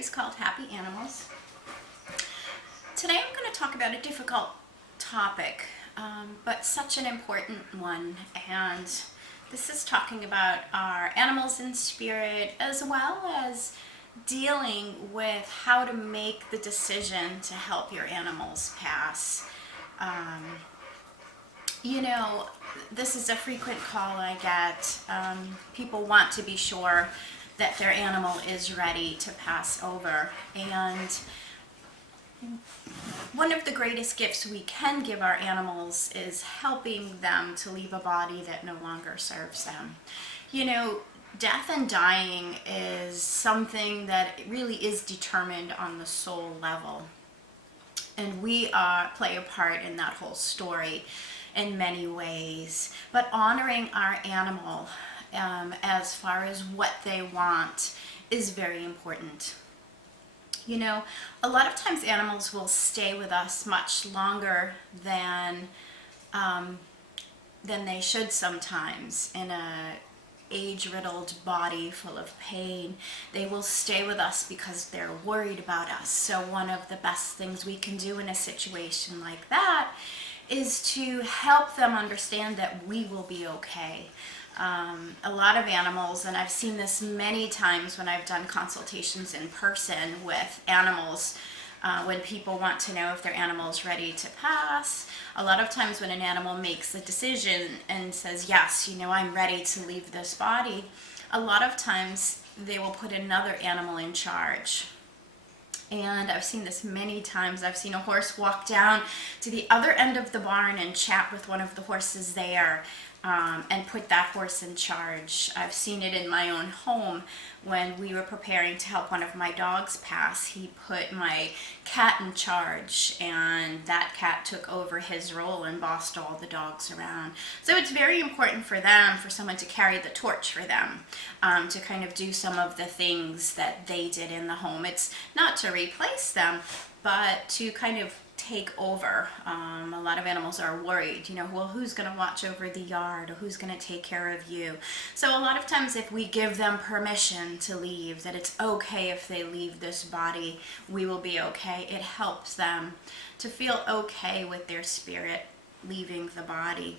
series called Happy Animals. Today I'm going to talk about a difficult topic, but such an important one, and this is talking about our animals in spirit as well as dealing with how to make the decision to help your animals pass. This is a frequent call I get. People want to be sure that their animal is ready to pass over. And one of the greatest gifts we can give our animals is helping them to leave a body that no longer serves them. Death and dying is something that really is determined on the soul level. And we play a part in that whole story in many ways. But honoring our animal as far as what they want is very important. A lot of times animals will stay with us much longer than they should sometimes. In a age-riddled body full of pain, they will stay with us because they're worried about us. So one of the best things we can do in a situation like that is to help them understand that we will be okay. A lot of animals, and I've seen this many times when I've done consultations in person with animals, when people want to know if their animal is ready to pass. A lot of times when an animal makes a decision and says, yes, I'm ready to leave this body, a lot of times they will put another animal in charge. And I've seen this many times. I've seen a horse walk down to the other end of the barn and chat with one of the horses there, and put that horse in charge. I've seen it in my own home when we were preparing to help one of my dogs pass. He put my cat in charge, and that cat took over his role and bossed all the dogs around. So it's very important for them, for someone to carry the torch for them, to kind of do some of the things that they did in the home. It's not to replace them, but to kind of take over. A lot of animals are worried, well, who's going to watch over the yard, or who's going to take care of you? So a lot of times if we give them permission to leave, that it's okay if they leave this body, we will be okay, it helps them to feel okay with their spirit leaving the body.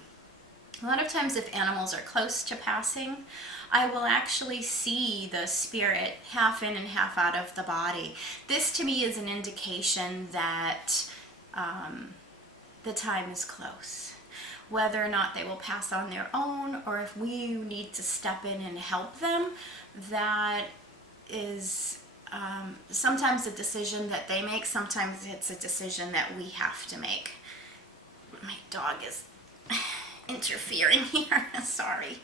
A lot of times if animals are close to passing, I will actually see the spirit half in and half out of the body. This to me is an indication that the time is close. Whether or not they will pass on their own, or if we need to step in and help them, that is sometimes a decision that they make, sometimes it's a decision that we have to make. My dog is interfering here, sorry.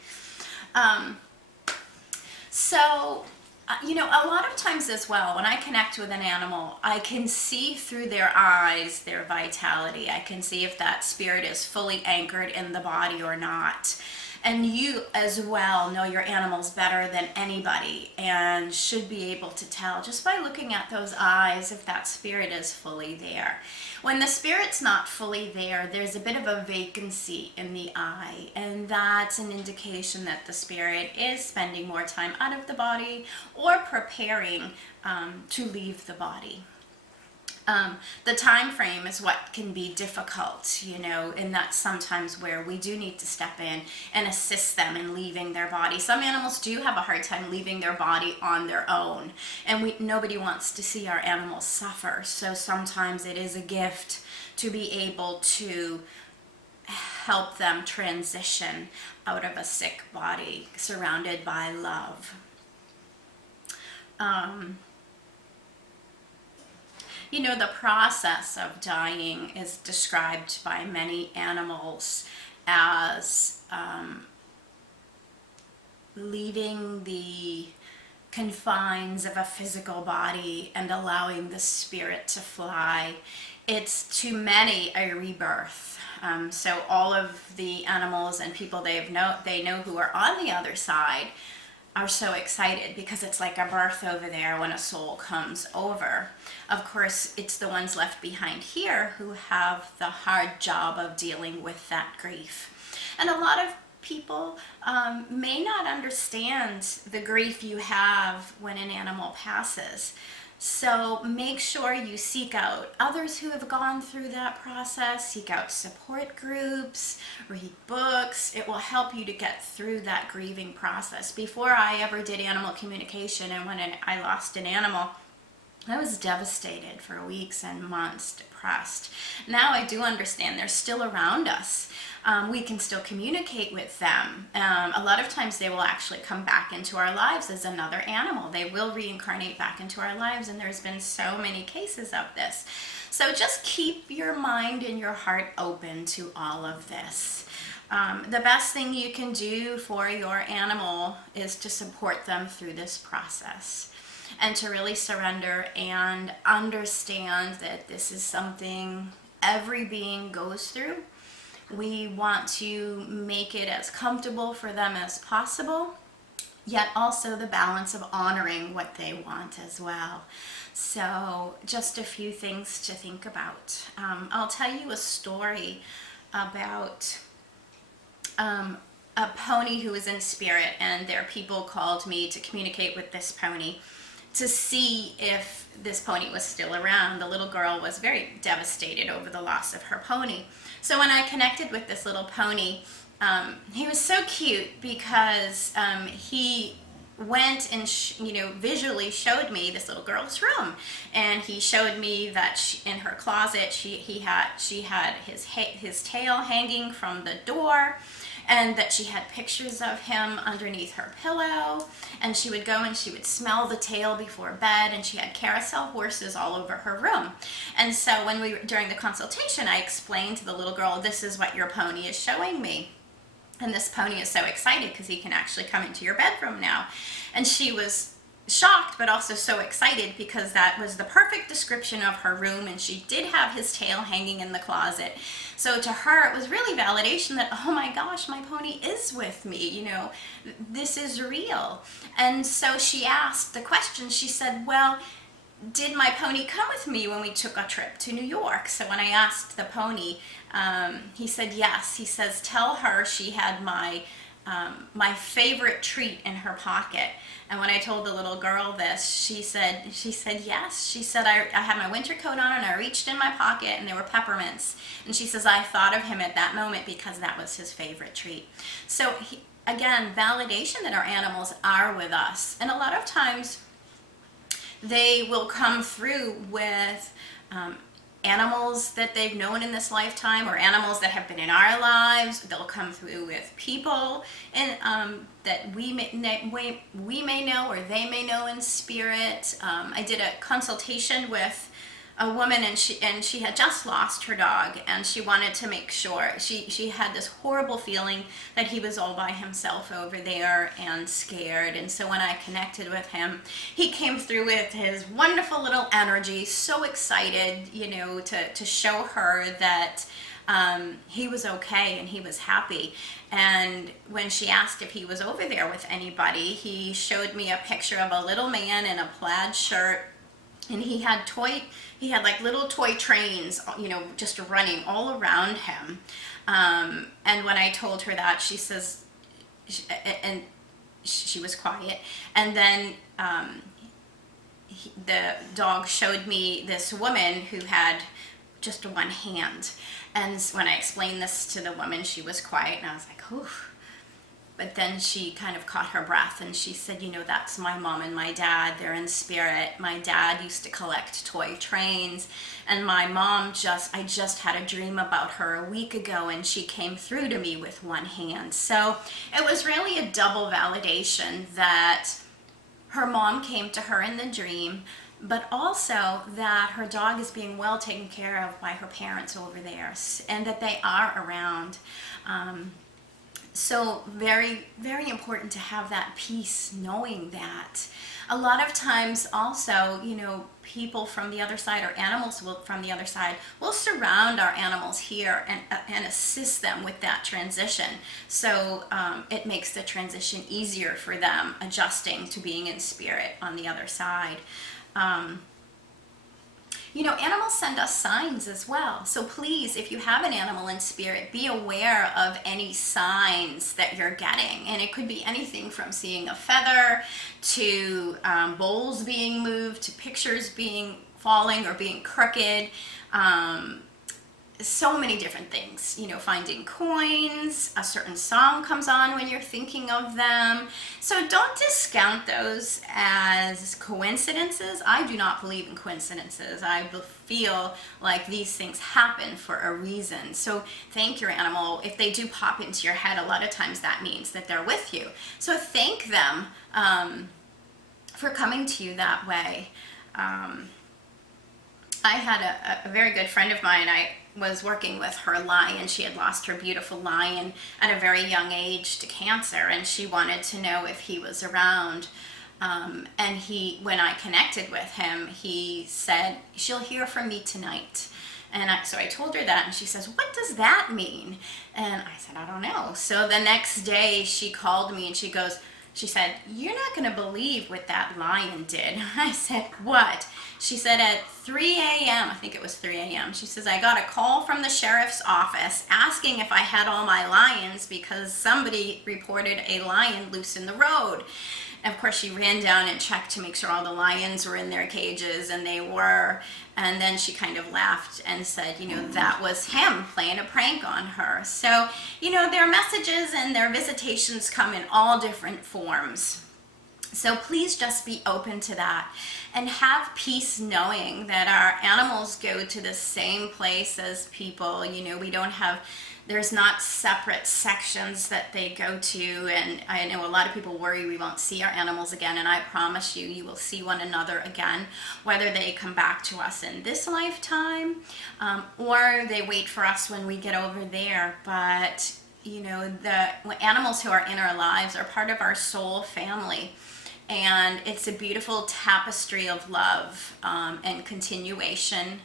A lot of times as well, when I connect with an animal, I can see through their eyes their vitality. I can see if that spirit is fully anchored in the body or not. And you as well know your animals better than anybody, and should be able to tell just by looking at those eyes if that spirit is fully there. When the spirit's not fully there, there's a bit of a vacancy in the eye, and that's an indication that the spirit is spending more time out of the body or preparing to leave the body. The time frame is what can be difficult, and that's sometimes where we do need to step in and assist them in leaving their body. Some animals do have a hard time leaving their body on their own, and nobody wants to see our animals suffer. So sometimes it is a gift to be able to help them transition out of a sick body surrounded by love. The process of dying is described by many animals as leaving the confines of a physical body and allowing the spirit to fly. It's to many a rebirth. So all of the animals and people they know who are on the other side are so excited because it's like a birth over there when a soul comes over. Of course, it's the ones left behind here who have the hard job of dealing with that grief. And a lot of people may not understand the grief you have when an animal passes. So make sure you seek out others who have gone through that process, seek out support groups, read books. It will help you to get through that grieving process. Before I ever did animal communication, and when I lost an animal, I was devastated for weeks and months, depressed. Now I do understand they're still around us. We can still communicate with them. A lot of times they will actually come back into our lives as another animal. They will reincarnate back into our lives, and there's been so many cases of this. So just keep your mind and your heart open to all of this. The best thing you can do for your animal is to support them through this process, and to really surrender and understand that this is something every being goes through. We want to make it as comfortable for them as possible, yet also the balance of honoring what they want as well. So just a few things to think about. I'll tell you a story about a pony who was in spirit, and their people called me to communicate with this pony to see if this pony was still around. The little girl was very devastated over the loss of her pony. So when I connected with this little pony, he was so cute because he went and visually showed me this little girl's room, and he showed me that in her closet she had his tail hanging from the door, and that she had pictures of him underneath her pillow, and she would go and she would smell the tail before bed, and she had carousel horses all over her room. And so during the consultation, I explained to the little girl, this is what your pony is showing me. And this pony is so excited because he can actually come into your bedroom now. And she was shocked, but also so excited because that was the perfect description of her room, and she did have his tail hanging in the closet. So to her, it was really validation that, oh my gosh, my pony is with me, this is real. And so she asked the question, she said, well, did my pony come with me when we took a trip to New York? So when I asked the pony, he said yes. He says, tell her she had my favorite treat in her pocket. And when I told the little girl this, she said yes. She said, I had my winter coat on, and I reached in my pocket and there were peppermints. And she says, I thought of him at that moment because that was his favorite treat. So again, validation that our animals are with us. And a lot of times they will come through with animals that they've known in this lifetime, or animals that have been in our lives. They'll come through with people and that we may know, or they may know in spirit. I did a consultation with a woman, and she had just lost her dog, and she wanted to make sure. She had this horrible feeling that he was all by himself over there and scared. And so when I connected with him, he came through with his wonderful little energy, so excited, to show her that he was okay and he was happy. And when she asked if he was over there with anybody, he showed me a picture of a little man in a plaid shirt, and he had like little toy trains, just running all around him. And when I told her that, she says, and she was quiet. And then the dog showed me this woman who had just one hand. And when I explained this to the woman, she was quiet, and I was like, oof. But then she kind of caught her breath, and she said, that's my mom and my dad. They're in spirit. My dad used to collect toy trains, and my mom I just had a dream about her a week ago, and she came through to me with one hand. So it was really a double validation that her mom came to her in the dream, but also that her dog is being well taken care of by her parents over there, and that they are around. So very, very important to have that peace, knowing that. A lot of times also, people from the other side, or animals from the other side, will surround our animals here and assist them with that transition. So it makes the transition easier for them, adjusting to being in spirit on the other side. You know, animals send us signs as well. So please, if you have an animal in spirit, be aware of any signs that you're getting. And it could be anything from seeing a feather to bowls being moved to pictures being falling or being crooked. So many different things, you know, finding coins, a certain song comes on when you're thinking of them. So don't discount those as coincidences. I do not believe in coincidences. I feel like these things happen for a reason. So thank your animal. If they do pop into your head, a lot of times that means that they're with you. So thank them for coming to you that way. I had a very good friend of mine. I was working with her lion. She had lost her beautiful lion at a very young age to cancer, and she wanted to know if he was around. And when I connected with him, he said, "She'll hear from me tonight." And so I told her that, and she says, "What does that mean?" And I said, "I don't know." So the next day she called me and she said, "You're not going to believe what that lion did." I said, "What?" She said at 3 a.m., I think it was 3 a.m., she says, "I got a call from the sheriff's office asking if I had all my lions because somebody reported a lion loose in the road." And of course, she ran down and checked to make sure all the lions were in their cages, and they were. And then she kind of laughed and said, you know, that was him playing a prank on her. So, you know, their messages and their visitations come in all different forms. So please just be open to that and have peace knowing that our animals go to the same place as people. You know, there's not separate sections that they go to, and I know a lot of people worry we won't see our animals again, and I promise you, you will see one another again, whether they come back to us in this lifetime or they wait for us when we get over there. But, you know, the animals who are in our lives are part of our soul family. And it's a beautiful tapestry of love and continuation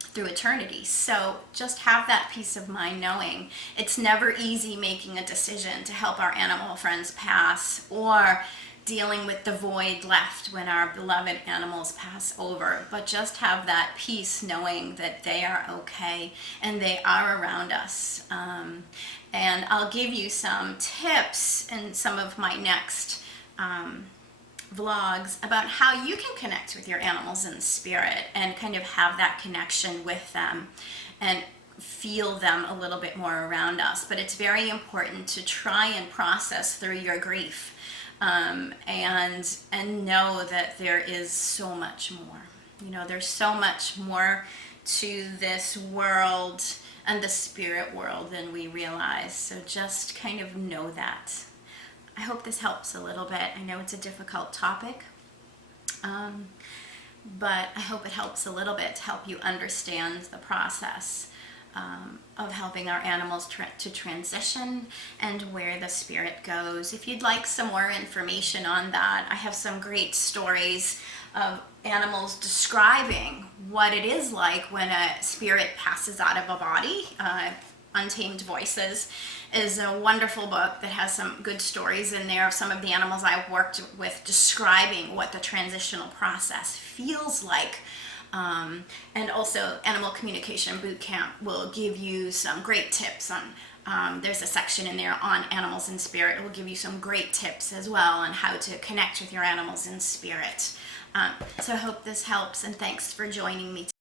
through eternity. So just have that peace of mind knowing it's never easy making a decision to help our animal friends pass or dealing with the void left when our beloved animals pass over. But just have that peace knowing that they are okay and they are around us. And I'll give you some tips in some of my next vlogs about how you can connect with your animals in spirit and kind of have that connection with them and feel them a little bit more around us. But it's very important to try and process through your grief and know that there is so much more. You know, there's so much more to this world and the spirit world than we realize. So just kind of know that. I hope this helps a little bit. I know it's a difficult topic, but I hope it helps a little bit to help you understand the process of helping our animals to transition and where the spirit goes. If you'd like some more information on that, I have some great stories of animals describing what it is like when a spirit passes out of a body. Untamed Voices is a wonderful book that has some good stories in there of some of the animals I've worked with describing what the transitional process feels like. And also Animal Communication Boot Camp will give you some great tips on, there's a section in there on animals in spirit. It will give you some great tips as well on how to connect with your animals in spirit. So I hope this helps, and thanks for joining me today.